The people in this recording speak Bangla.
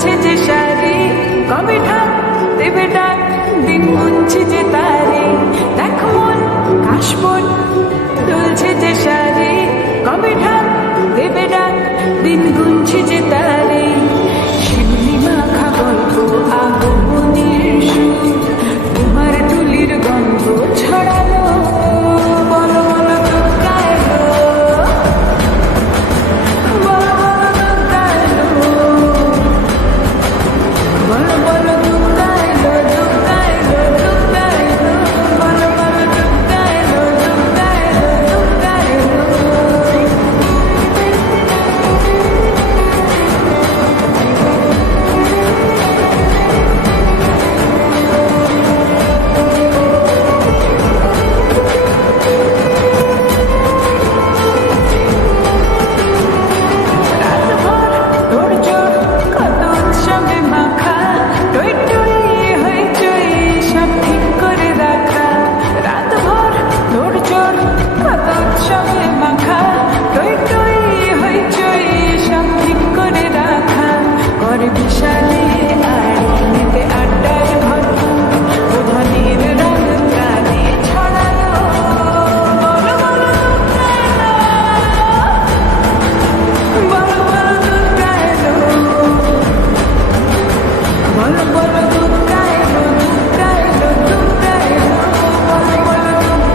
দুলছে যে শাড়ি, কবে ঢাক দেবে ডাক, দিন গুনছে যে তারে। দেখ মন কাশবন দুলছে যে শাড়ি, কবে ঢাক দেবে ডাক, দিন